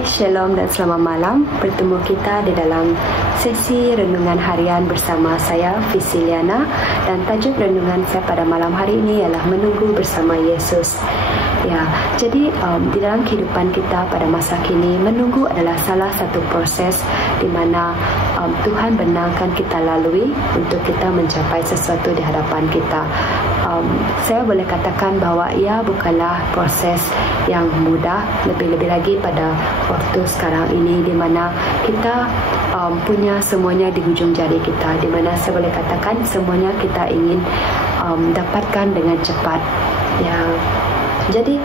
Hai, Shalom dan selamat malam. Bertemu kita di dalam sesi renungan harian bersama saya, Fisiliana. Dan tajuk renungan saya pada malam hari ini ialah menunggu bersama Yesus. Ya, jadi di dalam kehidupan kita pada masa kini, menunggu adalah salah satu proses di mana Tuhan benarkan kita lalui untuk kita mencapai sesuatu di hadapan kita. Saya boleh katakan bahawa ia bukanlah proses yang mudah, lebih-lebih lagi pada waktu sekarang ini di mana kita punya semuanya di hujung jari kita, di mana saya boleh katakan semuanya kita ingin dapatkan dengan cepat. Ya, jadi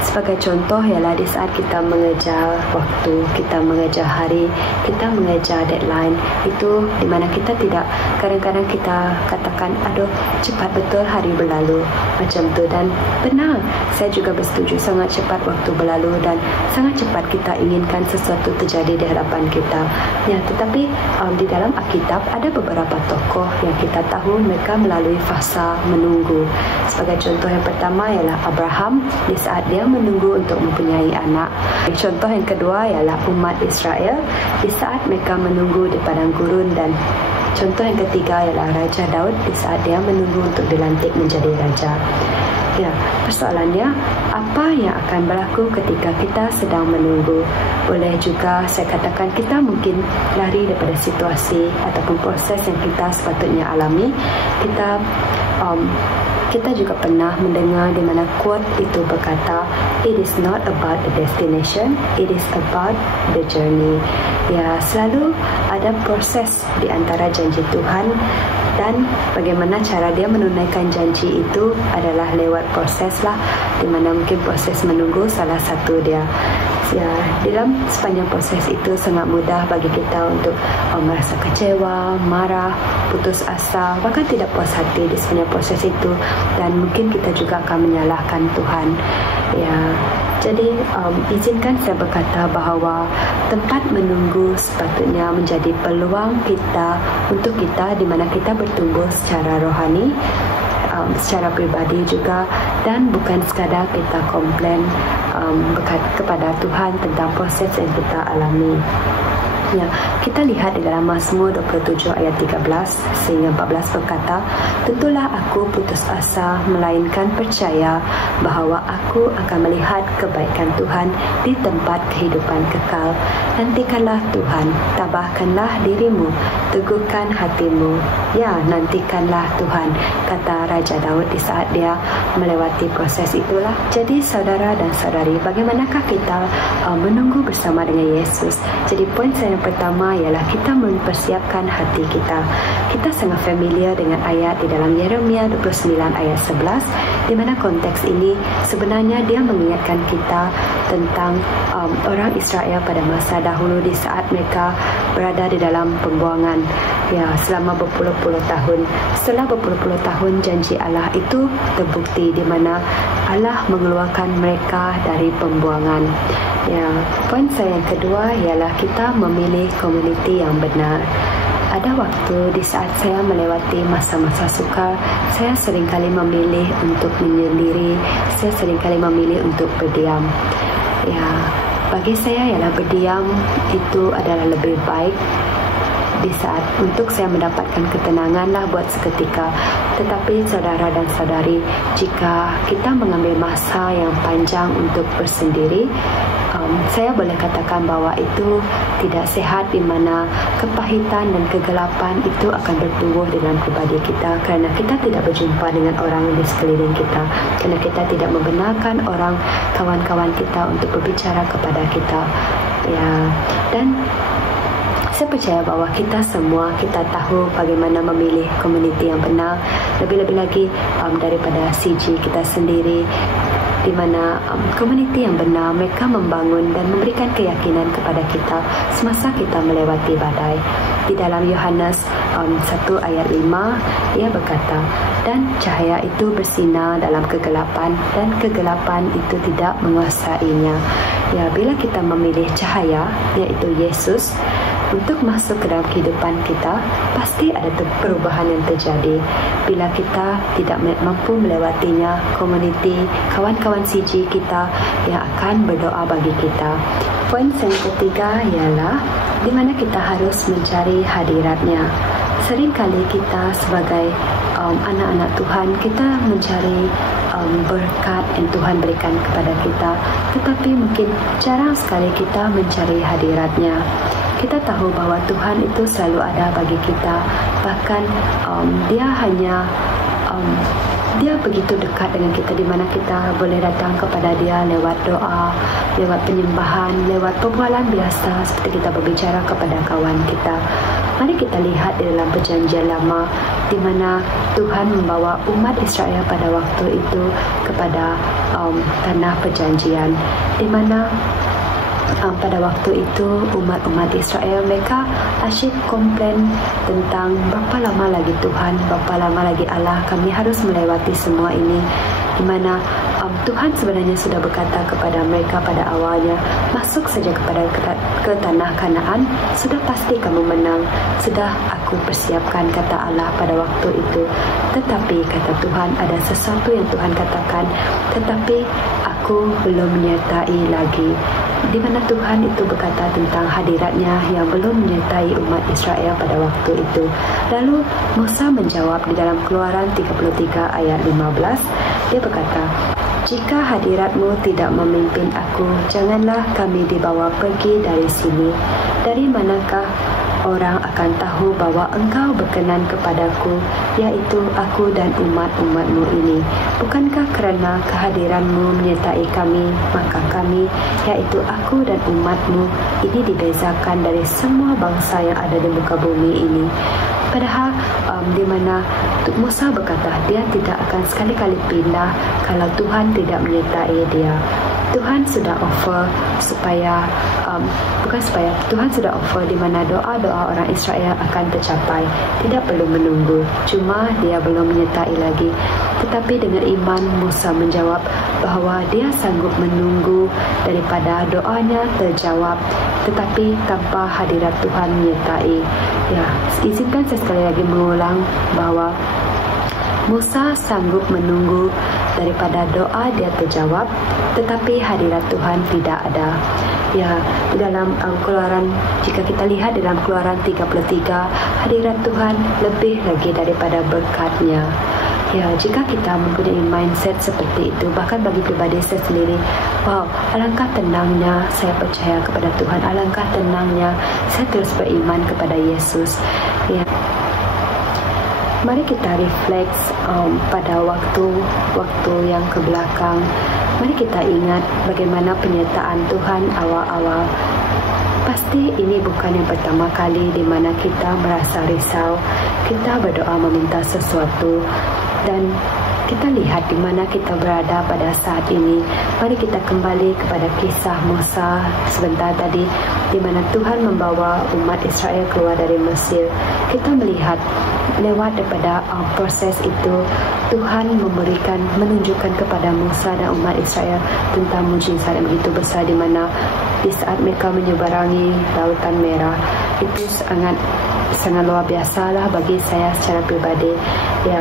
sebagai contoh ialah di saat kita mengejar waktu, kita mengejar hari, kita mengejar deadline, itu di mana kita tidak, kadang-kadang kita katakan, aduh cepat betul hari berlalu macam tu. Dan benar, saya juga bersetuju, sangat cepat waktu berlalu dan sangat cepat kita inginkan sesuatu terjadi di hadapan kita. Ya, tetapi di dalam Alkitab ada beberapa tokoh yang kita tahu mereka melalui fasa menunggu. Sebagai contoh yang pertama ialah Abraham di saat dia menunggu untuk mempunyai anak. Contoh yang kedua ialah umat Israel di saat mereka menunggu di padang gurun. Dan contoh yang ketiga ialah Raja Daud di saat dia menunggu untuk dilantik menjadi raja. Ya, persoalannya, apa yang akan berlaku ketika kita sedang menunggu? Boleh juga saya katakan kita mungkin lari daripada situasi ataupun proses yang kita sepatutnya alami. Kita juga pernah mendengar di mana quote itu berkata, it is not about the destination, it is about the journey. Ya, selalu ada proses di antara janji Tuhan dan bagaimana cara dia menunaikan janji itu adalah lewat proses lah, di mana mungkin proses menunggu salah satu dia. Ya, dalam sepanjang proses itu sangat mudah bagi kita untuk merasa kecewa, marah, putus asa, bahkan tidak puas hati di sepanjang proses itu, dan mungkin kita juga akan menyalahkan Tuhan. Ya, jadi izinkan saya berkata bahawa tempat menunggu sepatutnya menjadi peluang kita untuk kita di mana kita bertumbuh secara rohani, secara pribadi juga, dan bukan sekadar kita komplain kepada Tuhan tentang proses yang kita alami. Ya, kita lihat di dalam Mazmur 27 ayat 13 sehingga 14 berkata, tentulah aku putus asa melainkan percaya bahawa aku akan melihat kebaikan Tuhan di tempat kehidupan kekal. Nantikanlah Tuhan, tabahkanlah dirimu, teguhkan hatimu. Ya, nantikanlah Tuhan, kata Raja Daud di saat dia melewati proses itulah. Jadi saudara dan saudari, bagaimanakah kita menunggu bersama dengan Yesus? Jadi poin saya yang pertama ialah kita mempersiapkan hati kita. Kita sangat familiar dengan ayat di dalam Yeremia 29 ayat 11, di mana konteks ini sebenarnya dia mengingatkan kita tentang orang Israel pada masa dahulu di saat mereka berada di dalam pembuangan. Ya, selama berpuluh-puluh tahun. Setelah berpuluh-puluh tahun, janji Allah itu terbukti di mana Allah mengeluarkan mereka dari pembuangan. Ya, poin saya yang kedua ialah kita memilih komuniti yang benar. Ada waktu di saat saya melewati masa-masa sukar, saya seringkali memilih untuk menyendiri, saya seringkali memilih untuk berdiam. Ya, bagi saya ialah berdiam itu adalah lebih baik di saat untuk saya mendapatkan ketenangan lah buat seketika. Tetapi saudara dan saudari, jika kita mengambil masa yang panjang untuk bersendiri, saya boleh katakan bahawa itu tidak sehat, di mana kepahitan dan kegelapan itu akan bertumbuh dalam pribadi kita kerana kita tidak berjumpa dengan orang di sekeliling kita, kerana kita tidak membenarkan orang kawan-kawan kita untuk berbicara kepada kita. Ya, dan saya percaya bahawa kita semua, kita tahu bagaimana memilih komuniti yang benar, lebih-lebih lagi daripada CG kita sendiri, di mana komuniti yang benar mereka membangun dan memberikan keyakinan kepada kita semasa kita melewati badai. Di dalam Yohanes 1 ayat 5, ia berkata, dan cahaya itu bersinar dalam kegelapan dan kegelapan itu tidak menguasainya. Ya, bila kita memilih cahaya, iaitu Yesus, untuk masuk ke dalam kehidupan kita, pasti ada perubahan yang terjadi. Bila kita tidak mampu melewatinya, komuniti, kawan-kawan CG kita yang akan berdoa bagi kita. Poin yang ketiga ialah di mana kita harus mencari hadiratnya. Seringkali kita sebagai anak-anak Tuhan, kita mencari berkat yang Tuhan berikan kepada kita, tetapi mungkin jarang sekali kita mencari hadiratnya. Kita tahu bahwa Tuhan itu selalu ada bagi kita, bahkan Dia begitu dekat dengan kita, di mana kita boleh datang kepada Dia lewat doa, lewat penyembahan, lewat perbualan biasa seperti kita berbicara kepada kawan kita. Mari kita lihat di dalam Perjanjian Lama, di mana Tuhan membawa umat Israel pada waktu itu kepada tanah perjanjian, di mana pada waktu itu umat-umat Israel mereka asyik komplain tentang berapa lama lagi Tuhan, berapa lama lagi Allah, kami harus melewati semua ini, di mana Tuhan sebenarnya sudah berkata kepada mereka pada awalnya, masuk saja ke tanah Kanaan, sudah pasti kamu menang, sudah aku persiapkan, kata Allah pada waktu itu. Tetapi kata Tuhan, ada sesuatu yang Tuhan katakan, tetapi aku belum menyertai lagi, di mana Tuhan itu berkata tentang hadiratnya yang belum menyertai umat Israel pada waktu itu. Lalu Musa menjawab di dalam Keluaran 33 ayat 15, dia berkata, jika hadiratmu tidak memimpin aku, janganlah kami dibawa pergi dari sini. Dari manakah orang akan tahu bahwa engkau berkenan kepadaku, yaitu aku dan umat-umatmu ini? Bukankah kerana kehadiranmu menyertai kami, maka kami, yaitu aku dan umatmu ini dibezakan dari semua bangsa yang ada di muka bumi ini? Padahal di mana Musa berkata dia tidak akan sekali-kali pindah kalau Tuhan tidak menyertai dia. Tuhan sudah offer supaya Tuhan sudah offer di mana doa-doa orang Israel akan tercapai, tidak perlu menunggu, cuma dia belum menyertai lagi. Tetapi dengan iman Musa menjawab bahawa dia sanggup menunggu daripada doanya terjawab, tetapi tanpa hadirat Tuhan menyertai. Ya, izinkan saya sekali lagi mengulang bahawa Musa sanggup menunggu daripada doa dia terjawab, tetapi hadirat Tuhan tidak ada. Ya, di dalam Keluaran, jika kita lihat dalam Keluaran 33, hadirat Tuhan lebih lagi daripada berkatnya. Ya, jika kita mempunyai mindset seperti itu, bahkan bagi pribadi saya sendiri, wow, alangkah tenangnya saya percaya kepada Tuhan, alangkah tenangnya saya terus beriman kepada Yesus. Ya. Mari kita reflect pada waktu yang kebelakang. Mari kita ingat bagaimana penyertaan Tuhan awal-awal. Pasti ini bukan yang pertama kali di mana kita merasa risau, kita berdoa meminta sesuatu, dan kita lihat di mana kita berada pada saat ini. Mari kita kembali kepada kisah Musa sebentar tadi, di mana Tuhan membawa umat Israel keluar dari Mesir. Kita melihat lewat daripada proses itu, Tuhan menunjukkan kepada Musa dan umat Israel tentang mujizat yang begitu besar, di mana di saat mereka menyeberangi Lautan Merah, itu sangat luar biasa lah bagi saya secara pribadi. Ya,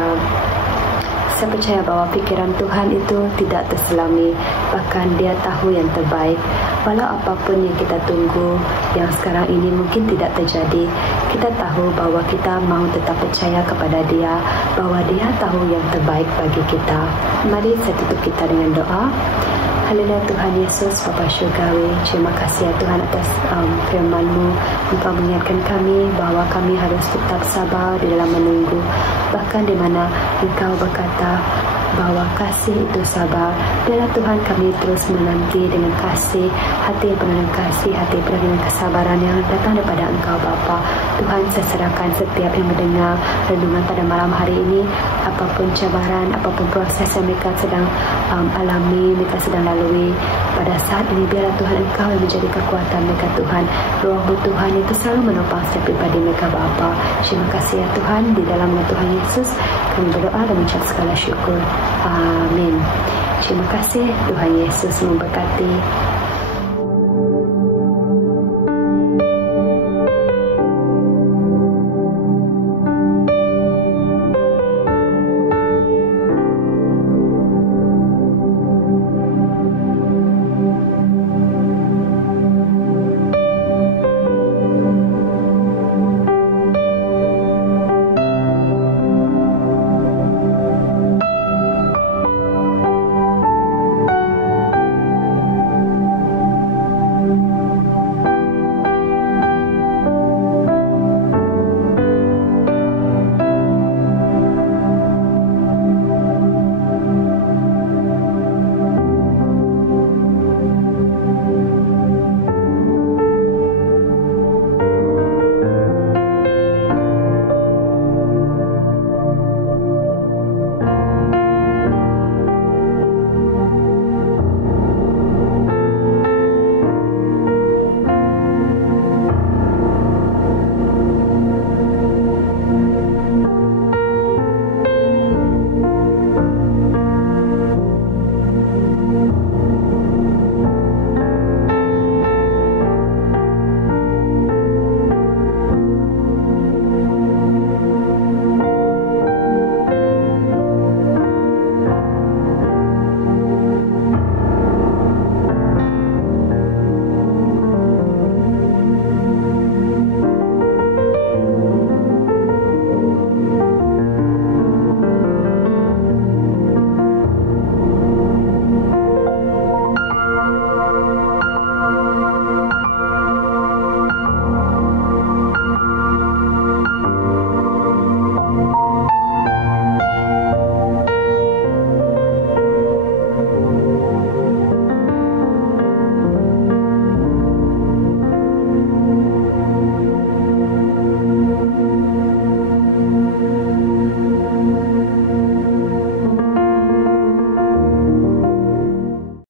saya percaya bahawa pikiran Tuhan itu tidak terselami, bahkan Dia tahu yang terbaik. Walau apapun yang kita tunggu yang sekarang ini mungkin tidak terjadi, kita tahu bahawa kita mahu tetap percaya kepada Dia, bahawa Dia tahu yang terbaik bagi kita. Mari saya tutup kita dengan doa. Haleluya Tuhan Yesus, Bapa Syurgawi, terima kasih ya Tuhan atas firman-Mu. Engkau mengingatkan kami bahawa kami harus tetap sabar di dalam menunggu, bahkan di mana Engkau berkata bahawa kasih itu sabar. Biarlah Tuhan kami terus menanti dengan kasih, hati yang penuh dengan kasih, hati penuh dengan kesabaran yang datang daripada Engkau Bapa. Tuhan, saya serahkan setiap yang mendengar renungan pada malam hari ini, apapun cabaran, apapun proses yang mereka sedang alami, mereka sedang lalui pada saat ini, biarlah Tuhan Engkau yang menjadi kekuatan mereka Tuhan. Roh-Mu Tuhan itu selalu menopang setiap pribadi mereka Bapa. Terima kasih ya Tuhan, di dalam nama Tuhan Yesus kami berdoa dan mengucap segala syukur. Amin. Terima kasih. Tuhan Yesus memberkati.